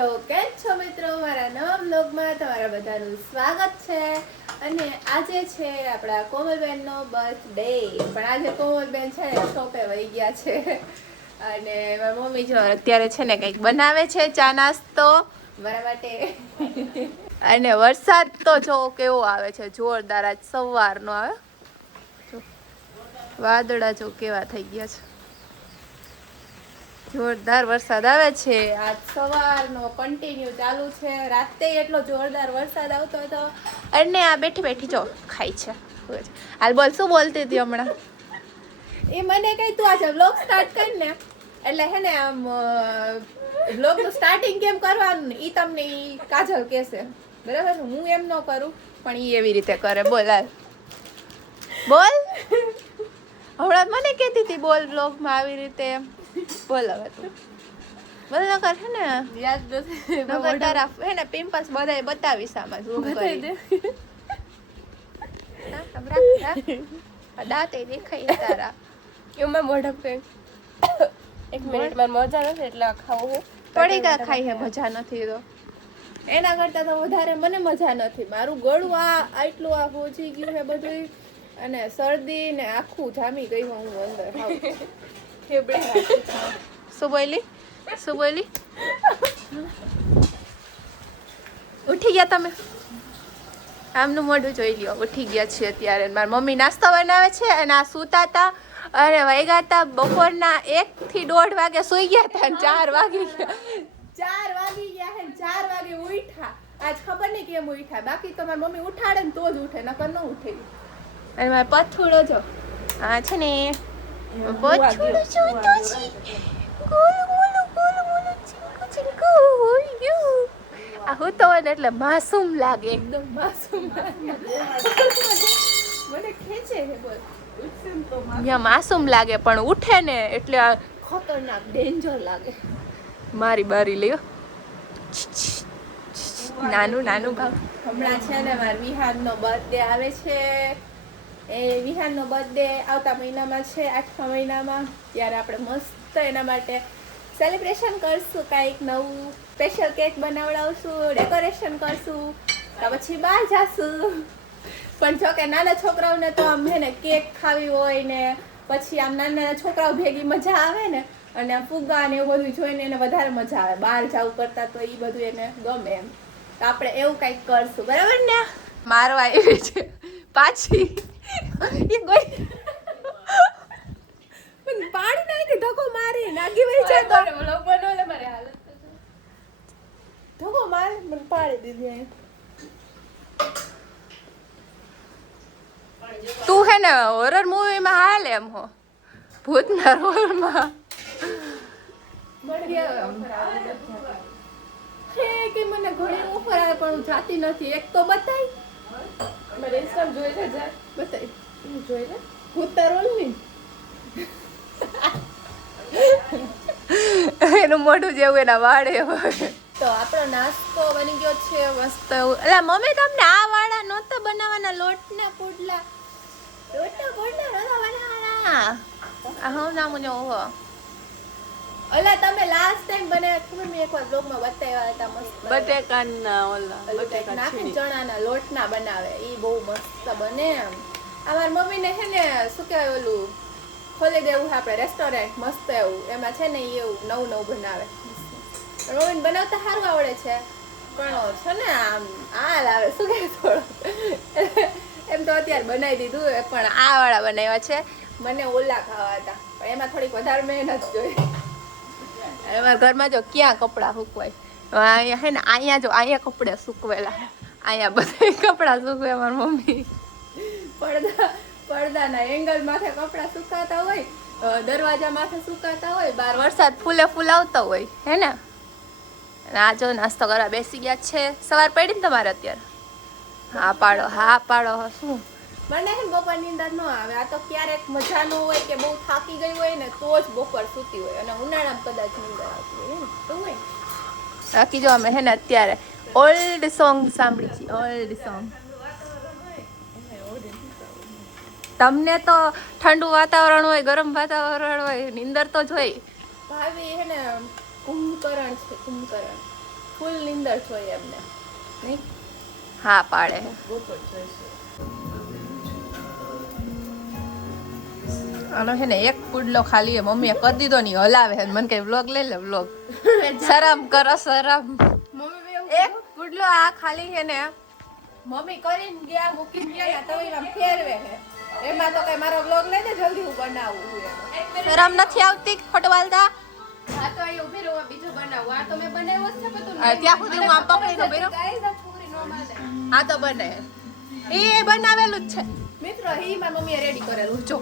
તો કેમ છો મિત્રો, મારા નવા બ્લોગમાં તમારા બધાનું સ્વાગત છે. અને આજે છે આપણા કોમલબેનનો બર્થડે. પણ આજે કોમલબેન છે ને શોપે વહી ગયા છે. અને મારી મમ્મી જો અત્યારે છે ને કંઈક બનાવે છે ચા નાસ્તો મારા માટે. અને વરસાદ તો જો કેવો આવે છે, જોરદાર. આજ સવારનો આવે, વાદળા જો કેવા થઈ ગયા છે, જોરદાર વરસાદ આવે છે. આજ સવારનો કન્ટિન્યુ ચાલુ છે. રાતે એટલો જોરદાર વરસાદ આવતો હતો. અને આ બેઠી બેઠી જો ખાય છે. હાલ બોલ, શું બોલતી હતી હમણાં? એ મને કઈ તું આજે વ્લોગ સ્ટાર્ટ કર ને, એટલે હે ને આમ વ્લોગનું સ્ટાર્ટિંગ કેમ કરવાનું ઈ તમને ઈ કાજલ કહેશે, બરાબર? હું એમ ન કરું, પણ ઈ એવી રીતે કરે. બોલ હાલ બોલ. હમણાં મને કહેતી હતી બોલ વ્લોગમાં આવી રીતે એમ. બોલ હવે તું બોલ, નકર હે ને યાદ નથી, નકર તારા હે ને પિમ્પલ્સ બધાય બતાવીશ આમાં ઝૂમ કરી. દાંતે દેખાય તારા કેમાં મોઢા પે. એક મિનિટ, મારે મજા નથી એટલે ખાવું. પડીકા ખાઈ હે, મજા નથી તો એના કરતા તો વધારે મને મજા નથી. મારું ગળું આટલું હોજી ગયું છે બધું, અને શરદી ને આખું જામી ગયું હું અંદર. શું બોલી? શું બોલી? ઉઠી ગયા તમે? આમનું મોઢું જોઈ લ્યો. ઉઠી ગયા છીએ અત્યારે. મારી મમ્મી નાસ્તો બનાવે છે અને આ સૂતા હતા. અરે વાગ્યા હતા બપોરના 1 થી 1:30 વાગે સુઈ ગયા હતા અને 4 વાગી ગયા. 4 વાગી ગયા હે, 4 વાગે ઉઠ્યા. આજ ખબર નહીં કેમ ઉઠ્યા. બાકી તો મારી મમ્મી ઉઠાડે ને તો જ ઉઠે, નકર ન ઉઠે. અને મારો પથુડો જો આ છે ને, પથુડો શું તો છે, ગોલ ગોલ ગોલ ગોલ ચીંકુ ચીંકુ હોયું. આ હું તો એટલે માસૂમ લાગે, એકદમ માસૂમ લાગે. મને ખેંચે છે. બોલ, ત્યાં માસૂમ લાગે પણ ઉઠે ને એટલે ખતરનાક ડેન્જર લાગે. મારી બારી લ્યો. નાનું નાનું ભાવ. હમણાં છે ને મારા વિહાનનો બર્થડે આવે છે. એ વિહાનનો બર્થડે આવતા મહિનામાં છે, 8મા મહિનામાં. ત્યારે આપણે મસ્ત એના માટે સેલિબ્રેશન કરશું. કાંઈક નવું સ્પેશિયલ કેક બનાવડાવશું, ડેકોરેશન કરશું, તો પછી બહાર જાશું. પણ જો કે નાના છોકરાઓને તો આમ હે ને કેક ખાવી હોય ને, પછી આમ નાના નાના છોકરાઓ ભેગી મજા આવે ને, અને આ ફુગ્ગા ને એવું બધું જોઈને એને વધારે મજા આવે. બહાર જવું કરતા તો એ બધું એને ગમે એમ. તો આપણે એવું કંઈક કરશું, બરાબર ને? મારવા આવી છે પાછી એ ગઈ પાણી નાખી ધક્કો મારી નાગી વઈ છે તો વ્લોગ બનાવલે મારી હાલત ધક્કો માર મને પાડી દીધી. તું હે ને હોરર મૂવીમાં હાલે એમ હો, ભૂતના રોલમાં કે મને ઘણી ઓફર આવે પણ હું જાતી નથી. એક તો બતાઈ મારે ઇન્સ્ટામાં જોઈ લે જા. બતાઈ જોઈ લે ભૂતના રોલની. એનું મોઢું જેવું એના વાળે હોય. તો આપણો નાસ્તો બની ગયો છે મસ્ત એવું. એટલે મમ્મી તમને આ વાળા નહોતા બનાવવાના, લોટના પુડલા નહોતા બનાવવાના. આ હું નામ જો હો ઓલા તમે લાસ્ટ ટાઈમ બનાવ્યા ખબર, મેં એકવાર બ્લોગમાં બતાવ્યા હતા મસ્ત. બટેકાના ઓલા બટેકા નાખીને ચણાના લોટના બનાવે, ઈ બહુ મસ્ત બને. એમ અમારી મમ્મીને છે ને શું કહેવાય ઓલું ખોલી દેવું છે આપણે રેસ્ટોરન્ટ મસ્ત એવું, એમાં છે ને એવું નવું નવું બનાવે. મમ્મીને બનાવતા સારું આવડે છે, પણ છે ને આમ હાલ આવે શું કહે થોડો એમ તો અત્યારે બનાવી દીધું, પણ આ વાળા બનાવ્યા છે. મને ઓલા ખાવા હતા પણ એમાં થોડીક વધારે મહેનત જોઈએ. અમારા ઘરમાં જો ક્યાં કપડાં સુકવાય, અહીંયા હે ને અહીંયા જો અહીંયા કપડા સુકવેલા, અહીંયા બધા કપડાં સુકવે મારી મમ્મી. પડદાના એંગલ માથે કપડાં સુકાતા હોય, દરવાજા માથે સુકાતા હોય, બહાર વરસાદ ફૂલે ફૂલ આવતો હોય હે ને. આ જો નાસ્તો કરવા બેસી ગયા છે. સવાર પડી ને તમારે અત્યારે? હા પાડો, હા પાડો. શું મને હે બપોર નીંદર ન આવે. આ તો ક્યારેક મજાનું હોય કે બહુ થાકી ગઈ હોય ને તો જ બપોર સૂતી હોય, અને ઉનાળામાં કદાચ નીંદર આવતી હોય ને તો હોય. બાકી જો અમે હે ને અત્યારે ઓલ્ડ સોંગ સાંભળી છીએ, ઓલ્ડ સોંગ. તમને તો ઠંડુ વાતાવરણ હોય, ગરમ વાતાવરણ હોય, નીંદર તો જ હોય. ભાભી હે ને કુંભકરણ છે, કુંભકરણ ફૂલ નીંદર જોઈએ એમને નહીં હા પાડે બપોર જોઈશે આનો છે ને એક પુડલો ખાલી હે મમ્મીએ કરી દીધો ની હલાવે છે મને કઈ વ્લોગ લઈ લે વ્લોગ શરમ કરો શરમ મમ્મી એક પુડલો આ ખાલી છે ને મમ્મી કરીને ગયા મૂકીને ગયા તો એમાં ફેરવે છે એમાં તો કઈ મારો વ્લોગ લઈ દે જલ્દી હું બનાવું શરમ નથી આવતી ખોટવાલદા આ તો અહીં ઉભી રહો બીજો બનાવું આ તો મેં બનાવ્યો છે પણ તું ત્યાં સુધી હું આમ પકડીને ઉભી રહું. ગાઈસ આ છોકરી નો માને આ તો બને એ બનાવેલું જ છે મિત્રો ઈ મારી મમ્મીએ રેડી કરેલું જો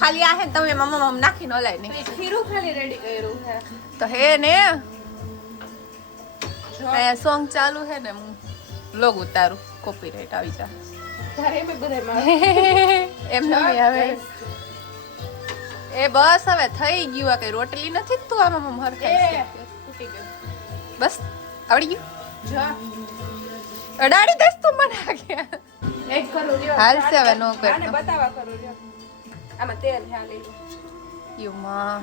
ખાલી આ હે ને તમે મમ્મા નાખીને હલાય નહીં ખીરું ખાલી રેડી કર્યું છે તો હે ને અહીંયા સોંગ ચાલુ હે ને હું લોગ ઉતારું કોપીરાઈટ આવી જાય તારે એમ બધાય એમ નહીં હવે એ બસ હવે થઈ ગયું આ કઈ રોટલી નથી તું આમાં મમ્મા હરખાઈ ફૂટી ગયું બસ આવડી ગયું જા અડાડી દસ તું મને આગ્યા એક કરું લ્યો હાલશે હવે નો કરતો. આને બતાવા કરું લ્યો આમાં તેલ છે આ લઈ લો યુમાં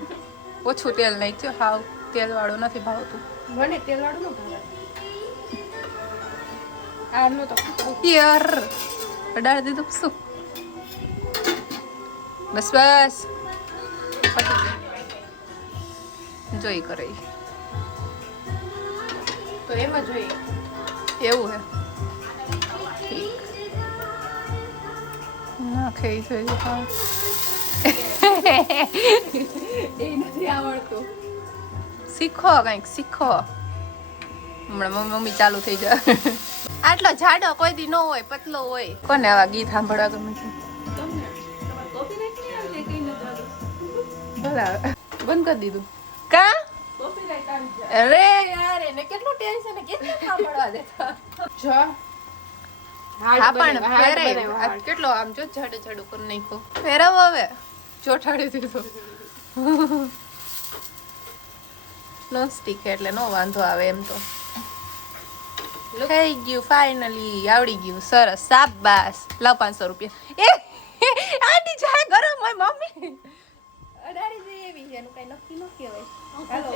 ઓછું તેલ નહીં થયું હાવ તેલ વાળું નથી ભાવતું મને તેલ વાળું ન ભાવે આ નો તો યાર અડાડી દીધું શું બસ બસ પતી ગયું. જોઈ કરે ઈ. તો એમાં જોઈએ એવું હે ઠીક નાખે ઈ જોઈ હા એ નથી આવડતું શીખો કંઈક શીખો હમણાં મમ્મી ચાલુ થઈ જાય આટલો જાડો કોઈ દી ન હોય પતલો હોય કોને આવા ગીત સાંભળવા ગમે છે તમને તમારે કોપીરાઈટ નહીં આવે કઈ ન ચાલુ બરાબર બંધ કરી દીધું કા કોપીરાઈટ આવી જાય અરે યાર એને કેટલું ટેન્શન હે કેટલું સાંભળવા દેતા જો હા પણ ફેરાય આ કેટલો આમ જો જાડે જાડું કરી નાખો ફેરવ હવે ચોટાડી દીધો નોન સ્ટીક એટલે નો વાંધો આવે એમ તો થઈ ગયું ફાઇનલી આવડી ગયું સરસ શાબાશ લાવ 500 રૂપિયા એ આંટી જાય ગરમ હોય મમ્મી અડાડી જઈ એવી છે એનું કઈ નક્કી ન કહેવાય હાલો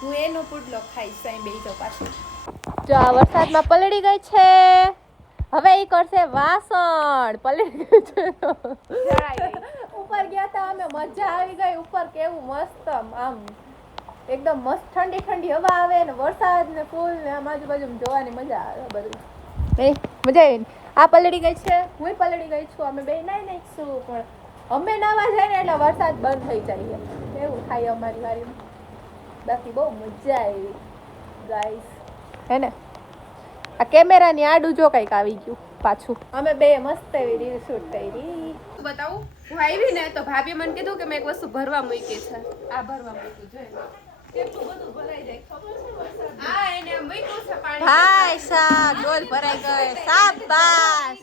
હું એનો પુડલો ખાઈશ સાઈ બેહી જાઉં પાછું જો આ વરસાદમાં પલળી ગઈ છે હવે ઈ કરશે વાસણ પલળી ગઈ છે ઉપર ગયા તા અમે મજા આવી ગઈ ઉપર કેવું મસ્ત આમ એકદમ મસ્ત ઠંડી ઠંડી હવા આવે ને વરસાદ ને ફૂલ ને આમ આજુબાજુ જોવાની મજા આવે બધું એ મજા આવી આ પલળી ગઈ છે હું પલળી ગઈ છું અમે બે નાઈ નાખીશું પણ અમે નાવા જાય ને એટલે વરસાદ બંધ થઈ જાય એવું થાય અમારી વારીમાં બાકી બહુ મજા આવી ગાઈસ હે ને આ કેમેરાની આડું જો કંઈક આવી ગયું પાછું અમે બે મસ્ત એવી રીલ શૂટ કરી બતાવું હું આવી ને તો ભાભીએ મને કીધું કે મેં એક વસ્તુ ભરવા મૂકી છે આ ભરવા મૂક્યું જોઈ કેટલું બધું ભરાઈ જાય ખબર છે વરસાદ આ એને મૂક્યું છે પાણી ભાઈ સાહેબ ડોલ ભરાઈ ગઈ શાબાશ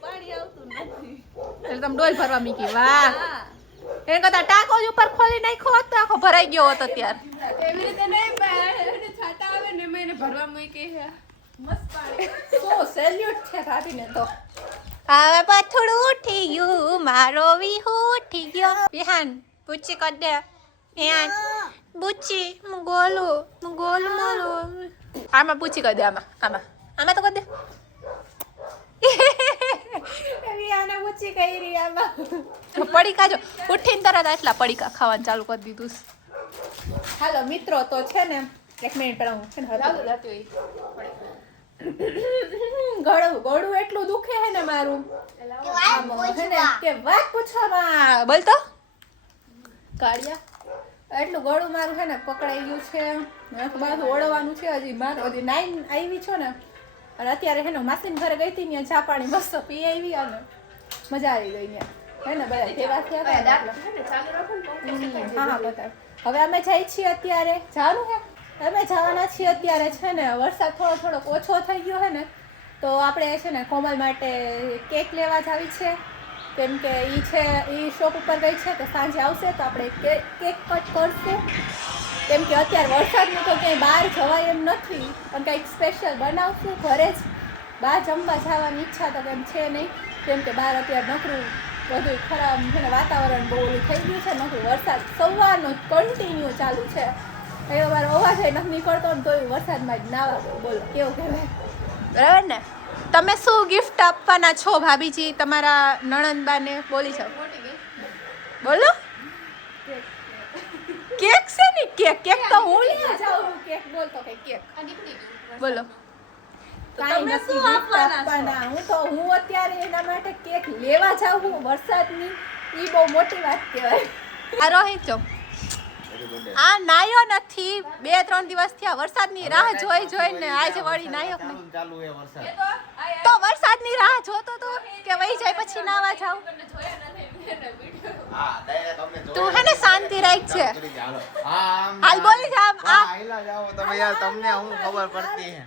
પાણી આવતું નથી એટલે તમે ડોલ ભરવા મૂકી વાહ એને કરતા ટાંકો જ ઉપર ખોલી નાખ્યો હોત તો આખો ભરાઈ ગયો હોત અત્યારે એવી રીતે નહીં એને છાતા આવે ને મેં એને ભરવા મૂકી છે મસ્ત પાણી સો સેલ્યુટ છે ભાભીને તો હવે પથડું ઉઠી ગયું મારો વિહુ ઉઠી ગયો વિહાન પૂછી કર દે વિહાન પૂછી ગોલું મોલો આમાં પૂછી કર દે આમાં તો કર દે વિહાને પૂછી કરી આમાં પડીકા જો ઉઠીને તરત આટલા પડીકા ખાવાનું ચાલુ કરી દીધું હાલો મિત્રો તો છે ને એક મિનિટ પહેલા હું છે ને ગળું એટલું દુખે હે ને મારું કે વાત પૂછવામાં બોલતો કાળિયા એટલું ગળું મારું છે ને પકડાઈ ગયું છે બાજુ ઓળવાનું છે હજી મારું હજી 9 આવી છો ને અને અત્યારે હે ને માસીન ઘરે ગઈ હતી ત્યાં ચા પાણી મસ્ત પી આવી અને મજા આવી ગઈ ત્યાં હે ને બધા ભેગા થયા હતા હા બતા હવે અમે જઈ છીએ અત્યારે જવાનું હે અમે જવાના છીએ અત્યારે છે ને વરસાદ થોડોક ઓછો થઈ ગયો છે ને તો આપણે છે ને કોમલ માટે કેક લેવા જાવી છે કેમ કે ઈ શોપ ઉપર ગઈ છે તો સાંજે આવશે તો આપણે કેક કટ કરશું કેમ કે અત્યારે વરસાદનું તો ક્યાંય બહાર જવાય એમ નથી પણ કંઈક સ્પેશિયલ બનાવશું ઘરે જ બહાર જમવા જવાની ઈચ્છા તો કેમ છે નહીં કેમ કે બહાર અત્યારે નકરું બધું ખરાબ છે ને વાતાવરણ બહુ ઓલું થઈ ગયું છે નકરું વરસાદ સવારનો કન્ટિન્યુ ચાલુ છે એ મારો અવાજ નથી નીકળતો ને તોય વરસાદમાં જ નાવા દો. બોલો કેવું કહેવાય બરાબર ને? તમે શું ગિફ્ટ આપવાના છો ભાભીજી તમારા નણંદબાને? બોલી જાઓ. બોલો. કેક છે ને? કેક તો હું લઈ જાઉં. કેક બોલતો કે કેક બોલો. તમે શું આપવાના? હું અત્યારે એના માટે કેક લેવા જાઉં છું વરસાદની. ઈ બહુ મોટી વાત કહેવાય. આ રોહિત જો આ નાયો નથી 2-3 દિવસ થયા વરસાદની રાહ જોઈને આજે વળી નાયો ને ચાલુ હે વરસાદ. તો વરસાદની રાહ જોતો તો કે વહી જાય પછી નાવા જાવ. હા ડાયરેક્ટ અમને જોયા. તું હે ને શાંતિ રાખ છે. હાલો. આમ હાલ બોલી જા આમ. આ આયલા જાઓ તમે યાર, તમને હું ખબર પડતી હે.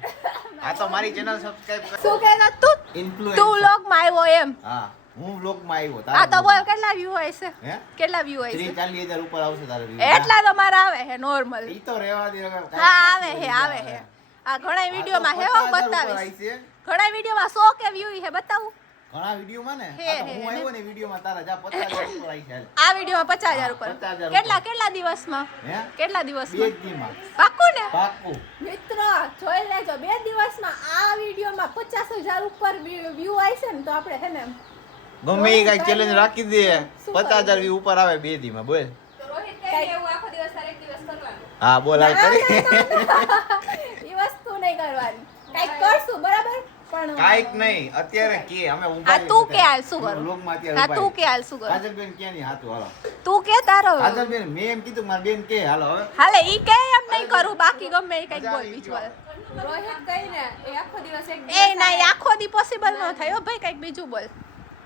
આ તો મારી ચેનલ સબસ્ક્રાઇબ કરો. શું કહેતો તું? ઇન્ફ્લુએન્સર. તું વ્લોગમાં આવ્યો એમ? હા હું વ્લોગમાં આવ્યો. આ તો બોલ કેટલા વ્યૂ હોય છે? હે કેટલા વ્યૂ હોય છે? 30-40 હજાર ઉપર આવશે તારે view. એટલા તો મારા આવે હે નોર્મલ. ઈ તો રહેવા દે હવે. હા આવે હે આ ઘણા વિડીયોમાં હે હું બતાવીશ. ઘણા વિડીયોમાં 100 કે વ્યૂ હે બતાવું. ઘણા વિડીયોમાં ને હે, આ તો હે, હું હે. આવ્યો ને વિડીયોમાં તારા જા 50,000 ઉપર આવી છે. આ વિડીયોમાં 50,000 ઉપર. 50,000 કેટલા દિવસમાં? હે કેટલા બે દિવસમાં? દીમાં પાક્કું ને? પાક્કું. મિત્રો જોઈ લેજો 2 દિવસમાં આ વિડીયોમાં 50,000 ઉપર વ્યૂ આવશે ને તો આપણે હે ને ગમે ઈ કઈ ચેલેન્જ રાખી દે 50,000 વ્યૂ ઉપર આવે બે દીમાં. બોલ. હા બોલ હાલ કરી. એ વસ્તુ નહીં કરવાની. કઈક કરશું બરાબર પણ કાઈક નહીં અત્યારે કે અમે ઊભા હા તું કે હાલ શું કરું? વ્લોગમાં અત્યારે હા ઊભા તું કે હાલ શું કરું? કાજલબેન કે ની હાતું હાલો. તું કે તારો કાજલબેન મેં એમ કીધું મારી બેન કે હાલો હવે. હાલે ઈ કે એમ નહીં કરું બાકી ગમે ઈ કઈક બોલ બીજું હાલ. રોહિત કહીને એ આખો દિવસ એક એ ના એ આખો દી પોસિબલ ન થાય હો ભાઈ કઈક બીજું બોલ.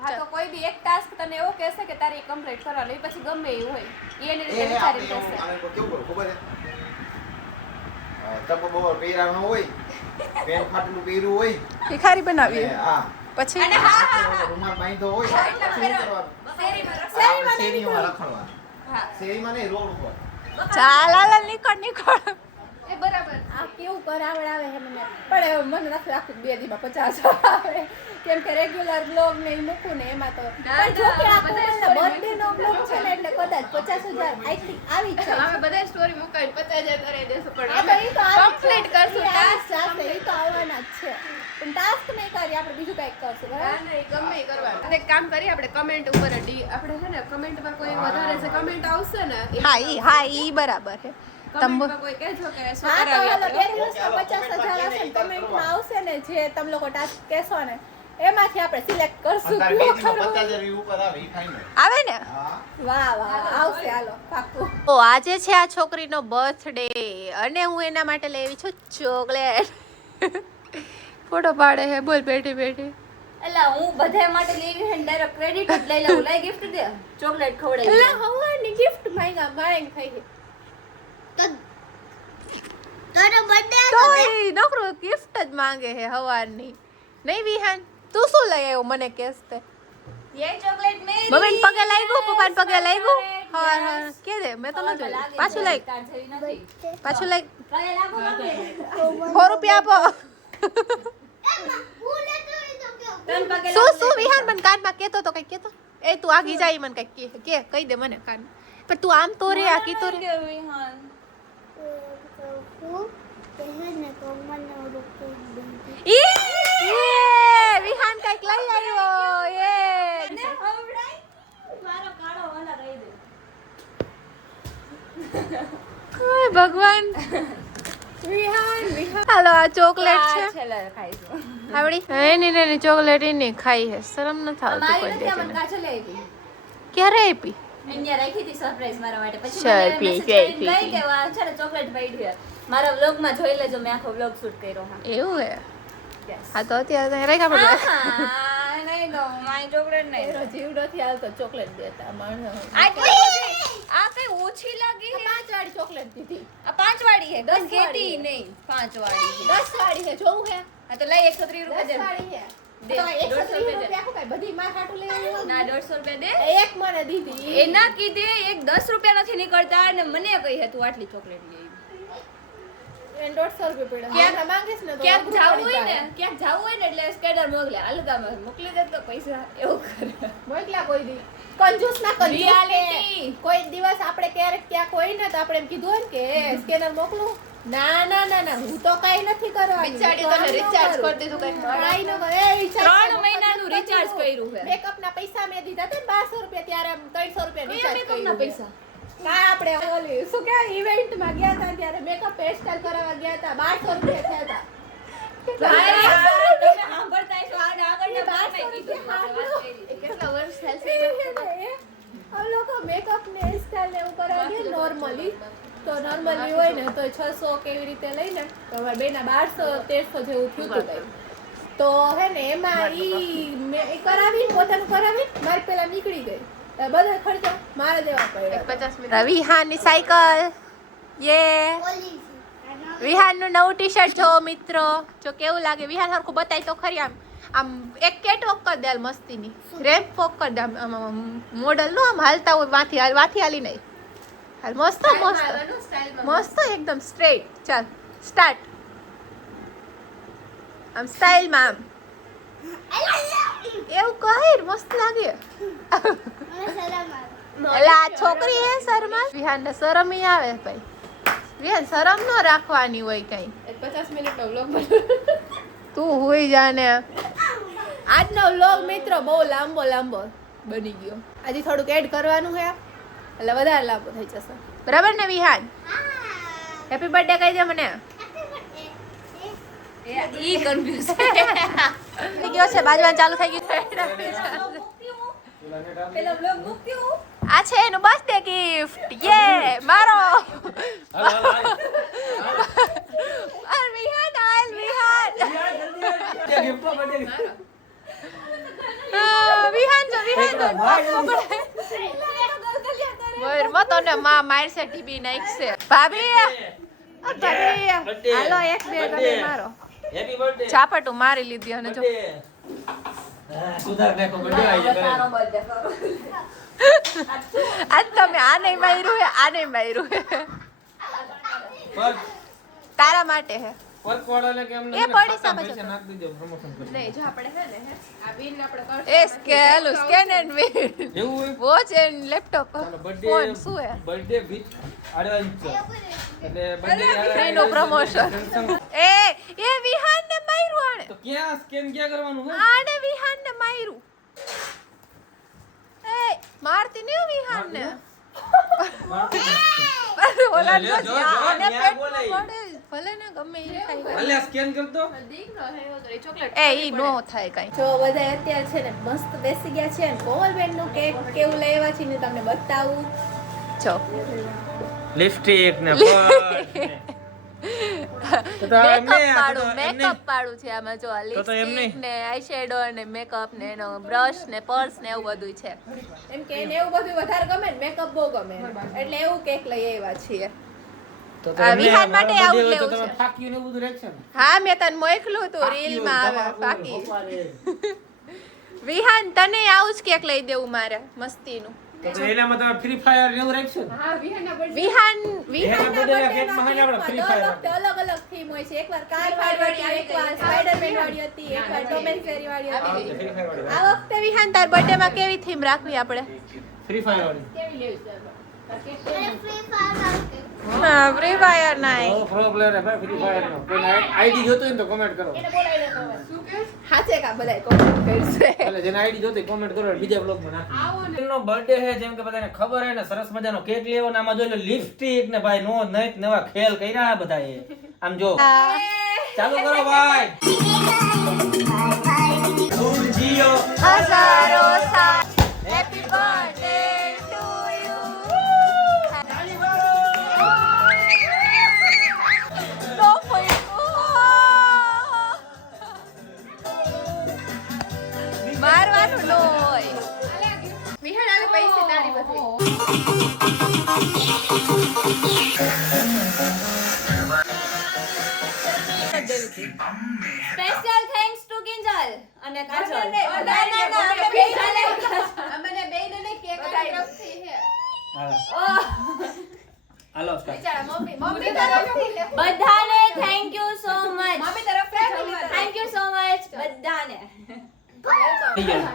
હા તો કોઈ બી એક ટાસ્ક તને એવો કહેશે કે તારે કમ્પ્લીટ કરવાનો એ પછી ગમે એ હોય એની રીતે એ વિચારીને આપણે કહેશે. આને કેવું કરું ખબર છે? તપો બહુ પહેરાનો હોય, પેન ફાટેલું પહેર્યું હોય, ભિખારી બનાવી અને હા પછી રૂમાલ બાંધ્યો હોય, પછી શું કરવાનું? શેરીમાં રસ્તા- શેરીમાં નહીં શેરીમાં રખડવાનું. હા શેરીમાં નહીં, રોડ ઉપર. ચાલ હાલ નીકળ. એ બરાબર આ કેવું કરાવડાવે હે મને પણ મને નથી રાખતું 2 દીમાં 50 આવે કેમ કે રેગ્યુલર બ્લોગ ને ઈ મૂકું ને એમાં તો પણ જો કે આ કોઈના બર્થડે નો બ્લોગ છે ને એટલે કદાચ 50,000 આઈ થિંક આવી જ અમે જાય બધા સ્ટોરી મુકાઈને 50,000 કરી દેશું આ પણ તો ઈ તો કમ્પ્લીટ કરશું ટાસ્ક સાથે ઈ તો આવવાના જ છે પણ ટાસ્ક નહીં કરી આપણે બીજું કંઈક કરશું બરાબર નહીં ગમે એ કરવાનું અને એક કામ કરીએ આપણે કમેન્ટ ઉપર આપણે છે ને કમેન્ટમાં કોઈ વધારે છે કમેન્ટ આવશે ને એ હા ઈ બરાબર છે કમેન્ટમાં કોઈ કહેજો કે શું હા તો કરાવી હાલો આપણે 2 દિવસમાં 50,000 આવશે ને કમેન્ટમાં આવશે ને જે તમે લોકો ટાસ્ક કહેશો ને એમાંથી આપણે સિલેક્ટ કરશું અત્યારે બે કયો દીમાં કરવો. 50,000 વ્યૂ ઉપર આવે ઈ final. આવે ને હા વાહ આવશે હાલો પાક્કું તો આજે છે આ છોકરીનો બર્થડે અને હું એના માટે લઈ આવી છું ચોકલેટ ફોટો પાડે હે બોલ બેઠી એલા હું બધા માટે લેવી હે ડાયરેક્ટ ક્રેડિટ જ લઈ લઉં લઈ ગિફ્ટ દે ચોકલેટ ખવડાવી એટલે હવાની ગિફ્ટ માંગ્યા માંગ થઈ ગઈ તારો બર્થડે તો ઈ નકરો ગિફ્ટ જ માંગે હે હવાની નહીં વિહાન તું શું લઈ આવ્યો મને કેસ તે ये चॉकलेट मेरी મમ્મીને પગે લાગ્યું પપ્પાને પગે લાગ્યું હા કે દે મેં તો ન જોયું પાછું લાગ પાછું લાગ કઈ લાગો મમ્મી 100 રૂપિયા આપો તન પગે શું વિહાન મને કાનમાં કેતો તો કઈ કેતો એ તું આગી જાય મને કઈ કે કહી દે મને કાન પણ તું આમ તો રે આકી તો રે એ વિહાન કઈક લઈ આવ્યો એ મારો કાળો વાલા રહી દે ઓય ભગવાન વિહાન હાલો આ ચોકલેટ છે છેલ્લે ખાઈશું આવડી એની ને ચોકલેટ એની ખાઈ હે શરમ ન થાવતી કોઈ દે મને કાચલે આવી ક્યારે આપી અહીંયા રાખી હતી સરપ્રાઈઝ મારા માટે પછી ચાલ, મને પી, message પી, કરીને પી. કહી કે વાહ છે ને ચોકલેટ પડી છે મારા વ્લોગમાં જોઈ લેજો મેં આખો વ્લોગ શૂટ કર્યો હા એવું હે Yes. હા તો અત્યારે રેખા પડે આહા, નહીં દો મારી ચોકલેટ નહીં એનો જીવ નથી આવતો ચોકલેટ દેતા માણસ આ કઈ ઓછી લાગી હે 5 વાળી ચોકલેટ દીધી આ 5 વાળી હે 10 વાળી કેટી હે. નહીં 5 વાળી હે 10 વાળી છે જોવું હે હા તો લઈ 130 રૂપિયા 10 દે વાળી છે દે, તો 130 150 રૂપિયા હું કઈ બધી માર હાટુ લેવાની હોય ના 150 રૂપિયા દે એક મને દીધી એના કીધે એક 10 રૂપિયા નથી નીકળતા અને મને કહી હે તું આટલી ચોકલેટ લઈ આવી. એને 150 રૂપિયા પડ્યા ક્યાંક- માંગીશ ને તો ક્યાંક અઘરું જાવું પડી હોય ને જાય. ક્યાંક જાવું હોય ને એટલે સ્કેનર મોકલે હાલતા મોકલી દે તો પૈસા એવું કરે મોકલા કોઈ દી કંજૂસ ના કંજૂસ Reality. કે કોઈ દિવસ આપણે ક્યારેક ક્યાંક હોય ને તો આપણે એમ કીધું હોય ને કે સ્કેનર મોકલું ના ના ના ના હું તો કાઈ નથી કરવાની બિચારી તને recharge કરી દીધું કંઈક. કાઈ ન કરે એ recharge 3 મહિનાનું recharge કર્યું છે. મેકઅપ ના પૈસા મેં દીધા હતા ને 1200 રૂપિયા ત્યારે આમ 300 રૂપિયા recharge મેકઅપ ના કર્યું પૈસા ના આપણે ઓલી શું કે ઇવેન્ટ માં ગયા હતા ત્યારે મેકઅપ હેરસ્ટાઈલ કરાવવા ગયા હતા 1200 રૂપિયા થયા હતા તમે સાંભળતા હશો આને આગળના ભાગમાં કીધું આપણે વાત કરી. કેટલા વર્ષ થયા છે? આ લોકો મેકઅપ ને હેરસ્ટાઈલ ને એવું કરાવી દે નોર્મલી તો નોર્મલી હોય ને તો 600 કેવી રીતે લઈને તો અમારે બેના 1200 1300 જેવું થયું હતું કંઈ તો હે ને એમાં ઈ કરાવી પોતાનું કરાવી મારી પેલા નીકળી ગઈ તો બધા ખર્ચો મારે દેવા પડ્યા 50 મિનિટ વિહાનની સાયકલ યે વિહાનનું નવું ટી શર્ટ જો મિત્રો જો કેવું લાગે વિહાન સરખું બતાય તો ખરી આમ એક કેટવોક કરી દે હાલ મસ્તીની રેમ્પ વોક કરી દે આમ મોડલ નો આમ હાલતા હોય વાથી હાલી નહીં હાલ મસ્ત મસ્ત એકદમ સ્ટ્રેટ ચાલ સ્ટાર્ટ આમ સ્ટાઇલમાં આમ એવું કહે મસ્ત લાગે એટલે આ છોકરી હે શરમા વિહાન ને શરમ ય આવે ભાઈ વિહાન શરમ ન રાખવાની હોય કઈ 50 મિનિટનો વ્લોગ તું હોઈ જાને આજનો વ્લોગ મિત્રો બહુ લાંબો બની ગયો હજી થોડુંક એડ કરવાનું છે એટલે વધારે લાંબો થઈ જશે બરાબર ને વિહાન હેપી બર્થડે કહી દે મને ઈ કન્ફ્યુઝ થઈ ગયો છે બાજવાનું ચાલુ થઈ ગયું છે પેલા બ્લોગ મૂક્યું આ છે એનું બર્થડે ગિફ્ટ યે મારો અર વિહાન આલ વિહાન વિહાન જો બોર મત ને માં મારશે ટીબી નાખશે ભાભી ભાભી હાલો એક બે તમે મારો હેપી બર્થડે ચાપટું મારી લીધી અને જો સુધાર ને બર્થડે આવી તારો કરે birthday કરો. આજ તમે આને માર્યું હે આને માર્યું હે પર તારા માટે હે વર્ક વાળાને કેમ એ પડી સા પછી. પૈસા નાખ દીજો પ્રમોશન કરી નહીં જો આપણે હે ને આ બિલ આપણે કરશું એ સ્કેલ સ્કેન એન્ડ વિન એવું હોય વોચ એન્ડ લેપટોપ ચાલો ફોન બર્થડે શું હે બર્થડે વિથ એડવાન્સ એટલે બર્થડે ફ્રી નું પ્રમોશન એ વિહાન ને માર્યું આણે તો ક્યાં સ્કેન ક્યાં કરવાનું હે આને વિહાન ને માર્યું એ મારતી ને વિહાન ને ઓલા લે, જો જો, આને ન્યા પેટ બોલાય. પડે ભલે ને ગમે એ થાય ભલે સ્કેન કરતો દીકરો હે એવો તો એ ચોકલેટ એ ઈ નો થાય કઈ જો બધા અત્યારે છે ને મસ્ત બેસી ગયા છે અને કોમલબેન નું કેક કેવું લાવ્યા છે ને તમને બતાવું જો લિપસ્ટિક ને મેકઅપ પાડું છે આમાં જો આ તો એમ લિપસ્ટિક નહીં. ને આઈશેડો ને મેકઅપ ને એનો બ્રશ ને પર્સ ને એવું બધું છે એમ કે એને એવું બધું વધારે ગમે ને મેકઅપ બહુ ગમે એટલે એવું કેક લઈ આવ્યા છીએ આ વિહાન માટે આવું લેવું છે. ફાક્યું ને બધું રહેશે ને હા મેં તને મોકલું તું રીલ માં આવે બાકી વિહાન તને આવું જ કેક લઈ દેવું મારે મસ્તીનું તો એનામાં તમે ફ્રી ફાયર ને એવું રાખશો ને હા વિહાનના birthday વિહાન એના બર્થડે કેકમાં હે ને આપણે ફ્રી ફાયર દર વખતે અલગ અલગ થીમ હોય છે એકવાર કાર વાળી હતી એકવાર સ્પાઈડરમેન વાળી હતી એકવાર ટોમ એન્ડ જેરી વાળી હતી ફ્રી ફાયર વાળી આ વખતે વિહાન તાર બર્થડે માં કેવી થીમ રાખવી આપણે ફ્રી ફાયર વાળી કેવી લેવી છે હા ફ્રી ફાયર નાઈ ઓ પ્રો પ્લેયર હે ભાઈ ફ્રી ફાયર નો કોઈ આઈડી જોતો હોય ને તો કમેન્ટ કરો એને બોલાવીને કહો. શું કે હાચે કા બધાય કોમેન્ટ કરશે એટલે જેને આઈડી જોતો હોય કોમેન્ટ કરો બીજા બ્લોગ માં નાખી એનો બર્થડે છે જેમ કે બધાને ખબર હે ને સરસ મજાનો કેક લેવો ને આમાં જોઈ લો લિપસ્ટિક ને ભાઈ નો નઈત નવા ખેલ કર્યા હે બધાએ આમ જો ચાલુ કરો ભાઈ જીઓ હજારો સાલ હેપી બર્થડે ટુ યુ તો મારવાનું નો હોય વિહાન આલે પૈસે તારી બધી સ્પેશિયલ થેન્ક્સ ટુ કિંજલ અને કાજલ અમને બેયને ને કેક તરફથી હે હાલો start. મમ્મી તરફથી બધાને thank you so much mummy તરફથી થેન્ક યુ સો મચ બધાને થઈ ગયું.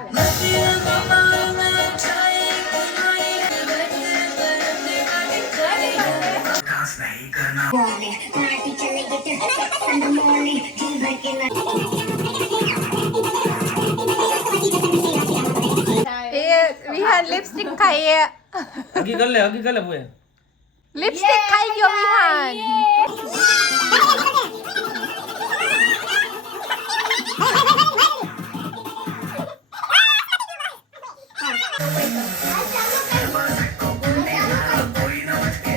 એ વિહાન લિપસ્ટિક ખાઈએ હગી કર લે ભૂએ. લિપસ્ટિક ખાઈ ગયો વિહાન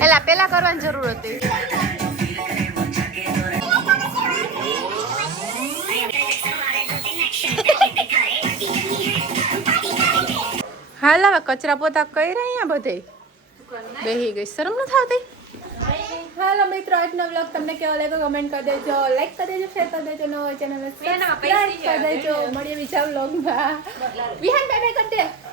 એલા પેલા કરવાની જરૂર હતી હાલ હવે કચરા પોતા કઈ રહ્યા બધે બેહી ગઈ શરમ ન થાતી હાલો મિત્રો આજનો વ્લોગ તમને કેવો લાગ્યો કમેન્ટ કરી દેજો લાઈક કરી દેજો શેર કરી દેજો નવો ચેનલ સબસ્ક્રાઇબ કરી દેજો મળીએ બીજા વ્લોગમાં વિહાન બાય બાય કરી દે